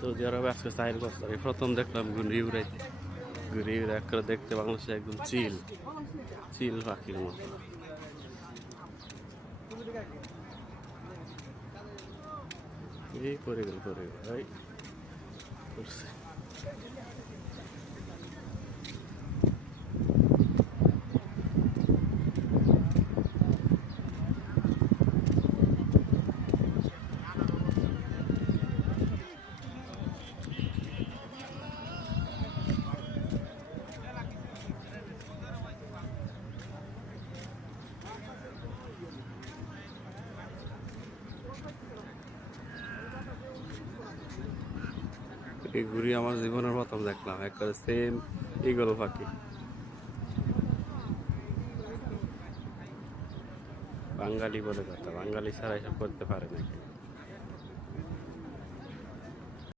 Saudi আরবে আজকে 4 বছর এই প্রথম দেখলাম ঘুড়ি উড়াইতে। ঘুড়ি উড়ে করে দেখতে বাংলাদেশে একদম চিল চিল পাখির মতো। এই পরে গেল এই করছে। এই ঘুড়ি আমার জীবনের প্রথম দেখলাম, একবারে সেম ঈগল পাখি। বাঙালি বলে কথা, বাঙালি ছাড়া এসব করতে পারে নাকি?